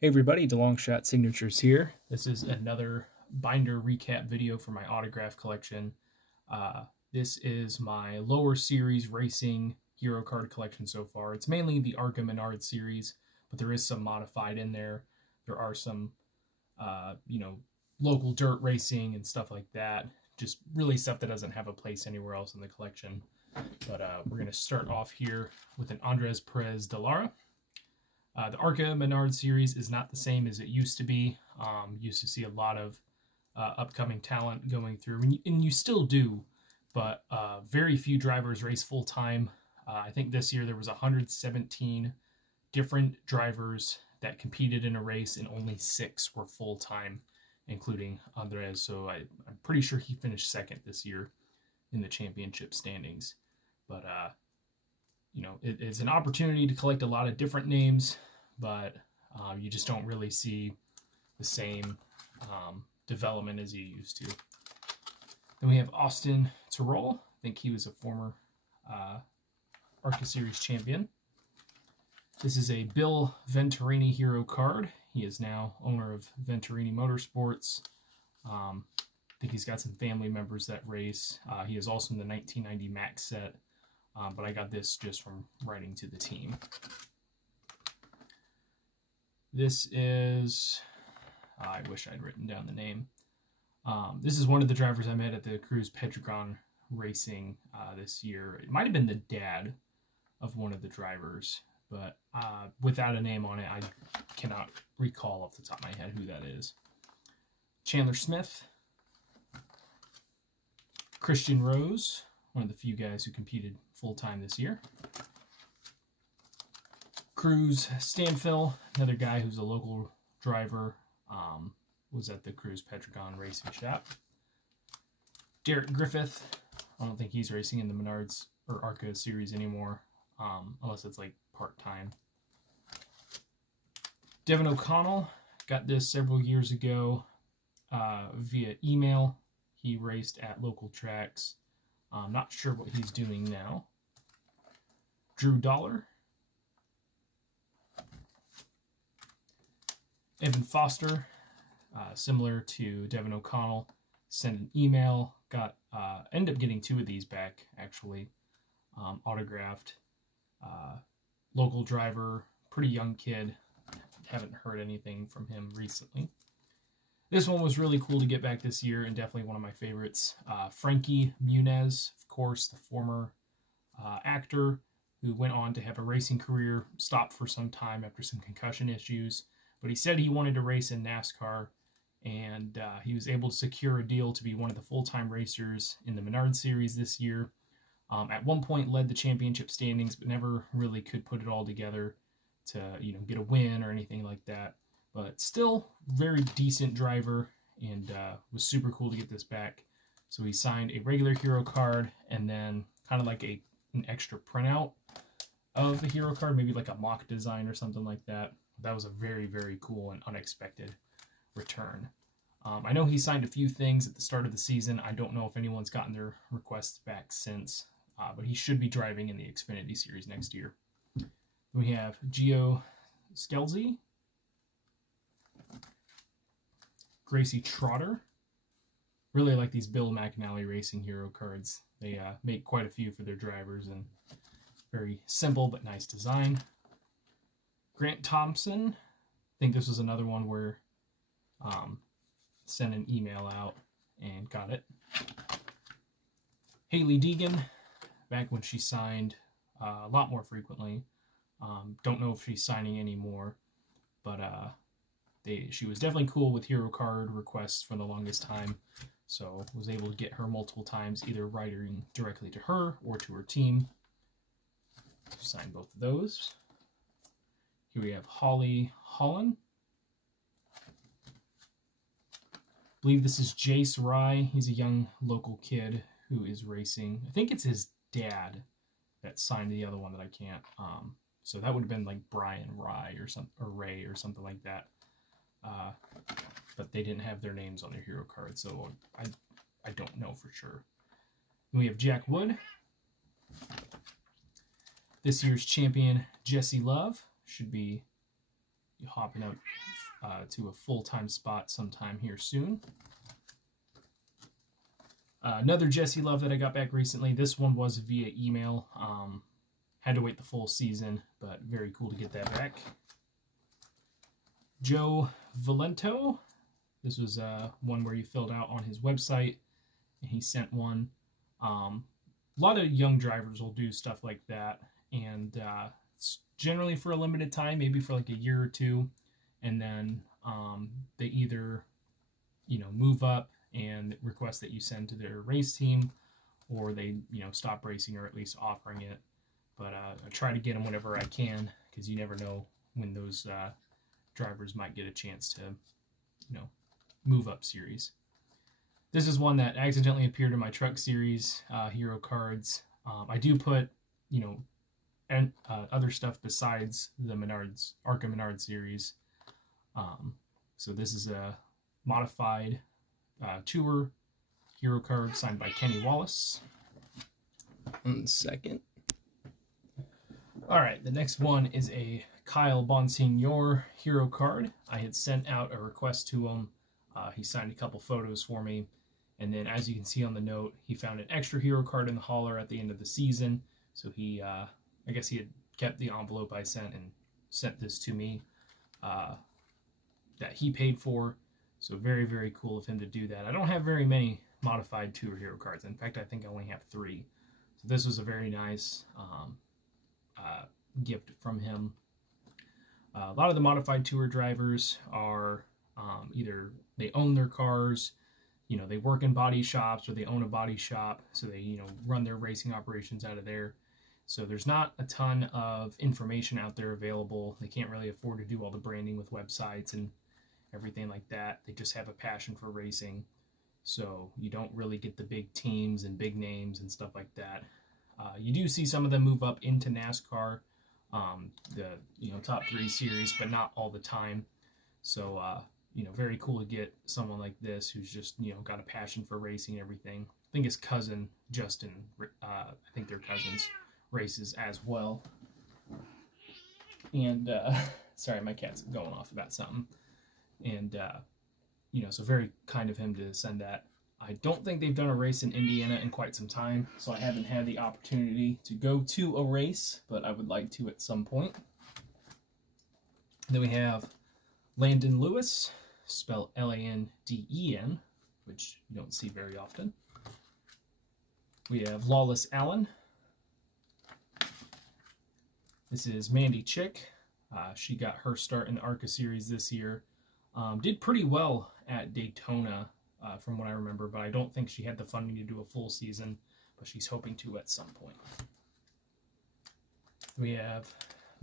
Hey everybody, DeLongshot Signatures here. This is another binder recap video for my autograph collection. This is my lower series racing hero card collection so far. It's mainly the ARCA Menard series, but there is some modified in there. There are some, local dirt racing and stuff like that. Just really stuff that doesn't have a place anywhere else in the collection. But we're going to start off here with an Andres Perez de Lara. The ARCA Menard series is not the same as it used to be. Used to see a lot of upcoming talent going through, and you still do, but very few drivers race full-time. I think this year there was 117 different drivers that competed in a race, and only 6 were full-time, including Andres. So I'm pretty sure he finished second this year in the championship standings. But it's an opportunity to collect a lot of different names, but you just don't really see the same development as you used to. Then we have Austin Terrell. I think he was a former ARCA Series champion. This is a Bill Venturini hero card. He is now owner of Venturini Motorsports. I think he's got some family members that race. He is also in the 1990 Max set. But I got this just from writing to the team. This is, I wish I'd written down the name. This is one of the drivers I met at the Cruz Petragon Racing this year. It might have been the dad of one of the drivers, but without a name on it, I cannot recall off the top of my head who that is. Chandler Smith. Christian Rose, one of the few guys who competed full-time this year. Cruz Stanfill, another guy who's a local driver, was at the Cruz Petragon Racing Shop. Derek Griffith, I don't think he's racing in the Menards or ARCA series anymore, unless it's like part-time. Devin O'Connell, got this several years ago via email. He raced at local tracks. I'm not sure what he's doing now. Drew Dollar. Evan Foster, similar to Devin O'Connell, sent an email, ended up getting 2 of these back, actually, autographed. Local driver, pretty young kid, haven't heard anything from him recently. This one was really cool to get back this year, and definitely one of my favorites. Frankie Muniz, of course, the former actor who went on to have a racing career, stopped for some time after some concussion issues. But he said he wanted to race in NASCAR, and he was able to secure a deal to be one of the full-time racers in the Menard Series this year. At one point led the championship standings, but never really could put it all together to get a win or anything like that. But still, very decent driver, and was super cool to get this back. So he signed a regular hero card, and then kind of like an extra printout of the hero card, maybe like a mock design or something like that. That was a very, very cool and unexpected return. I know he signed a few things at the start of the season. I don't know if anyone's gotten their requests back since, but he should be driving in the Xfinity Series next year. We have Gio Scelzi. Gracie Trotter. Really like these Bill McAnally Racing hero cards. They make quite a few for their drivers, and very simple but nice design. Grant Thompson. I think this was another one where sent an email out and got it. Haley Deegan, back when she signed a lot more frequently. Don't know if she's signing anymore, but she was definitely cool with hero card requests for the longest time, so was able to get her multiple times, either writing directly to her or to her team. Sign both of those. Here we have Holly Holland. I believe this is Jace Rye. He's a young local kid who is racing. I think it's his dad that signed the other one that I can't. So that would have been like Brian Rye or Ray or something like that. But they didn't have their names on their hero card, so I don't know for sure. Then we have Jack Wood. This year's champion, Jesse Love, should be hopping up to a full-time spot sometime here soon. Another Jesse Love that I got back recently. This one was via email. Had to wait the full season, but very cool to get that back. Joe Valento. This was one where he filled out on his website, and he sent one. A lot of young drivers will do stuff like that, and it's generally for a limited time, maybe for like a year or two, and then they either, move up and request that you send to their race team, or they, stop racing or at least offering it. But I try to get them whenever I can, because you never know when those drivers might get a chance to, move up series. This is one that accidentally appeared in my truck series hero cards. I do put, and other stuff besides the ARCA Menard series. So this is a modified tour hero card signed by Kenny Wallace. 1 second. All right, the next one is a Kyle Bonsignor hero card. I had sent out a request to him. He signed a couple photos for me. And then, as you can see on the note, he found an extra hero card in the hauler at the end of the season. So he, I guess he had kept the envelope I sent and sent this to me that he paid for. So very, very cool of him to do that. I don't have very many modified tour hero cards. In fact, I think I only have 3. So this was a very nice gift from him. A lot of the modified tour drivers are either they own their cars, they work in body shops, or they own a body shop, so they, run their racing operations out of there. So there's not a ton of information out there available. They can't really afford to do all the branding with websites and everything like that. They just have a passion for racing. So you don't really get the big teams and big names and stuff like that. You do see some of them move up into NASCAR, the top 3 series, but not all the time. So, very cool to get someone like this who's just, got a passion for racing and everything. I think his cousin, Justin, I think they're cousins, races as well. And, sorry, my cat's going off about something. And, so very kind of him to send that. I don't think they've done a race in Indiana in quite some time, so I haven't had the opportunity to go to a race, but I would like to at some point. Then we have Landon Lewis, spelled L-A-N-D-E-N, which you don't see very often. We have Lawless Allen. This is Mandy Chick. She got her start in the ARCA series this year. Did pretty well at Daytona, from what I remember, but I don't think she had the funding to do a full season, but she's hoping to at some point. We have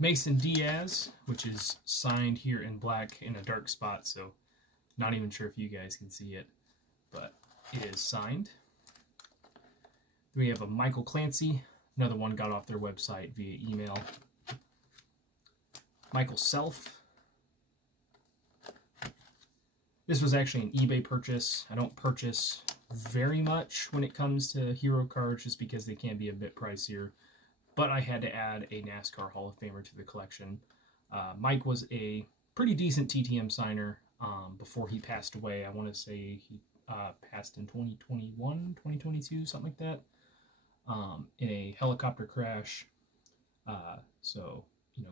Mason Diaz, which is signed here in black in a dark spot, so not even sure if you guys can see it, but it is signed. We have a Michael Clancy, another one got off their website via email. Michael Self. This was actually an eBay purchase. I don't purchase very much when it comes to hero cards just because they can be a bit pricier, but I had to add a NASCAR Hall of Famer to the collection. Mike was a pretty decent TTM signer before he passed away. I want to say he passed in 2021, 2022, something like that, in a helicopter crash. So,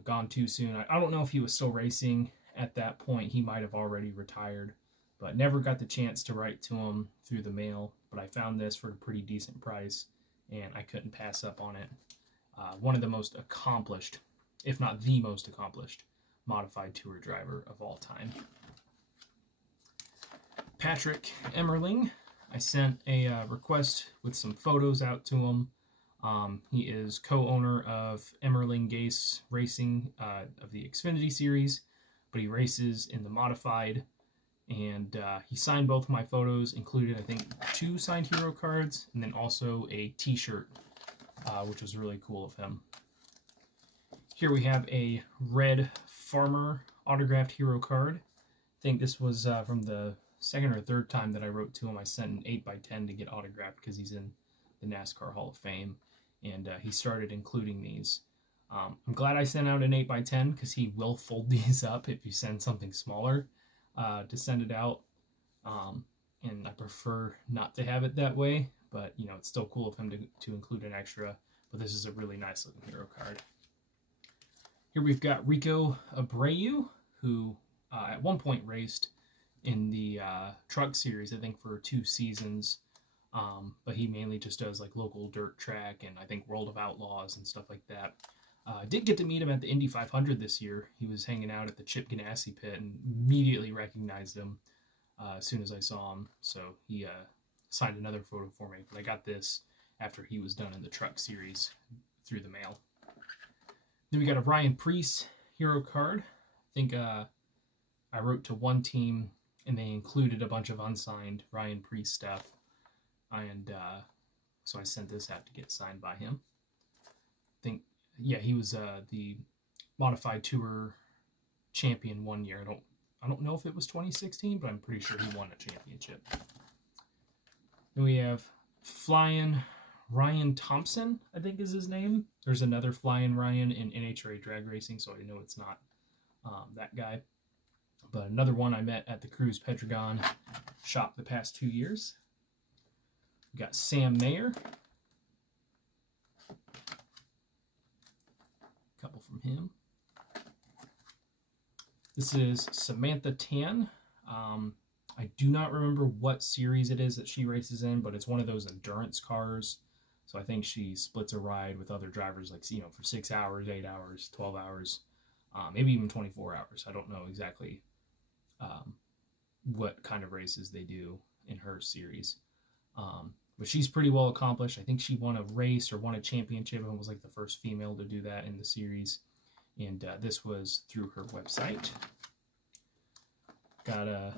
gone too soon. I don't know if he was still racing at that point. He might have already retired, but never got the chance to write to him through the mail. But I found this for a pretty decent price, and I couldn't pass up on it. One of the most accomplished, if not the most accomplished, modified tour driver of all time. Patrick Emmerling. I sent a request with some photos out to him. He is co-owner of Emmerling Gase Racing of the Xfinity Series, but he races in the modified, and he signed both of my photos, included I think 2 signed hero cards, and then also a t-shirt, which was really cool of him. Here we have a Red Farmer autographed hero card. I think this was from the 2nd or 3rd time that I wrote to him. I sent an 8x10 to get autographed because he's in the NASCAR Hall of Fame, and he started including these. I'm glad I sent out an 8x10 because he will fold these up if you send something smaller to send it out. And I prefer not to have it that way, but you know, it's still cool of him to include an extra. But this is a really nice looking hero card. Here we've got Rico Abreu, who at one point raced in the truck series, I think for 2 seasons. But he mainly just does like local dirt track and I think World of Outlaws and stuff like that. Did get to meet him at the Indy 500 this year. He was hanging out at the Chip Ganassi pit and immediately recognized him as soon as I saw him. So he signed another photo for me. But I got this after he was done in the truck series through the mail. Then we got a Ryan Preece hero card. I think I wrote to one team and they included a bunch of unsigned Ryan Preece stuff. And so I sent this out to get signed by him. I think, yeah, he was the Modified Tour champion one year. I don't know if it was 2016, but I'm pretty sure he won a championship. Then we have Flying Ryan Thompson, I think is his name. There's another Flying Ryan in NHRA drag racing, so I know it's not that guy. But another one I met at the Cruz Pedregon shop the past 2 years. We got Sam Mayer. A couple from him. This is Samantha Tan. I do not remember what series it is that she races in, but it's one of those endurance cars. So I think she splits a ride with other drivers, like, you know, for 6 hours, 8 hours, 12 hours, maybe even 24 hours. I don't know exactly what kind of races they do in her series. But she's pretty well accomplished. I think she won a race or won a championship and was like the first female to do that in the series. And this was through her website. Got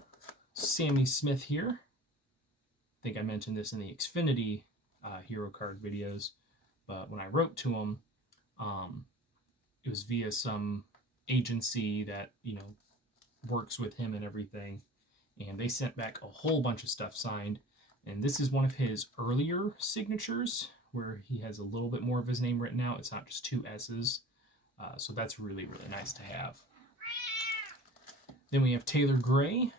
Sammy Smith here. I think I mentioned this in the Xfinity hero card videos. But when I wrote to him, it was via some agency that, you know, works with him and everything. And they sent back a whole bunch of stuff signed. And this is one of his earlier signatures where he has a little bit more of his name written out. It's not just 2 S's. So that's really, really nice to have. Then we have Taylor Gray,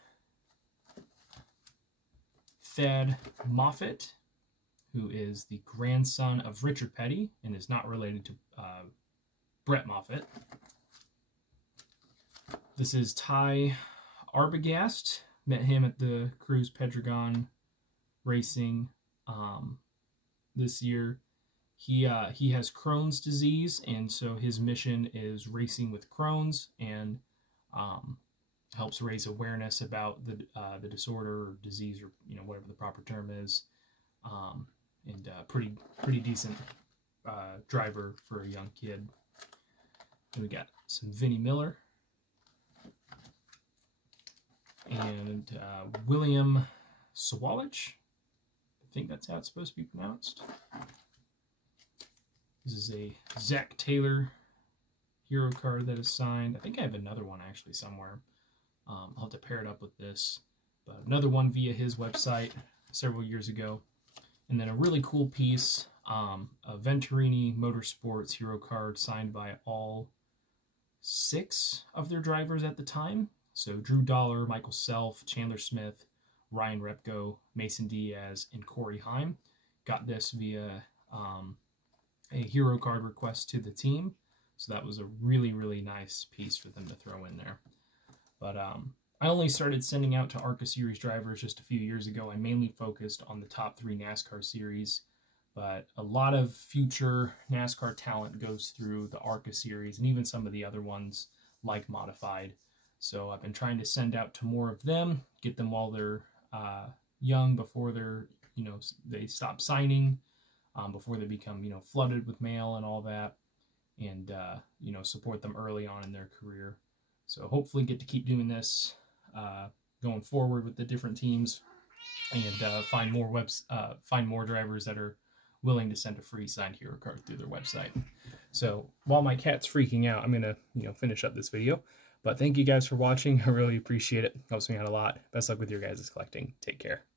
Thad Moffitt, who is the grandson of Richard Petty and is not related to Brett Moffitt. This is Ty Arbogast. Met him at the Cruz Pedregon racing this year. He has Crohn's disease, and so his mission is racing with Crohn's and helps raise awareness about the disorder or disease, or you know, whatever the proper term is. And pretty decent driver for a young kid. Then we got some Vinnie Miller and William Sawalich. I think that's how it's supposed to be pronounced. This is a Zach Taylor hero card that is signed. I think I have another one actually somewhere. I'll have to pair it up with this. But another one via his website several years ago. And then a really cool piece, a Venturini Motorsports hero card signed by all 6 of their drivers at the time. So Drew Dollar, Michael Self, Chandler Smith, Ryan Repko, Mason Diaz, and Corey Heim. Got this via a hero card request to the team. So that was a really, really nice piece for them to throw in there. But I only started sending out to ARCA Series drivers just a few years ago. I mainly focused on the top 3 NASCAR series. But a lot of future NASCAR talent goes through the ARCA Series and even some of the other ones like Modified. So I've been trying to send out to more of them, get them while they're young, before they're, you know, they stop signing, before they become, you know, flooded with mail and all that, and you know, support them early on in their career. So hopefully get to keep doing this going forward with the different teams, and find more drivers that are willing to send a free signed hero card through their website. So while my cat's freaking out, I'm gonna, you know, finish up this video. But thank you guys for watching. I really appreciate it. Helps me out a lot. Best luck with your guys' collecting. Take care.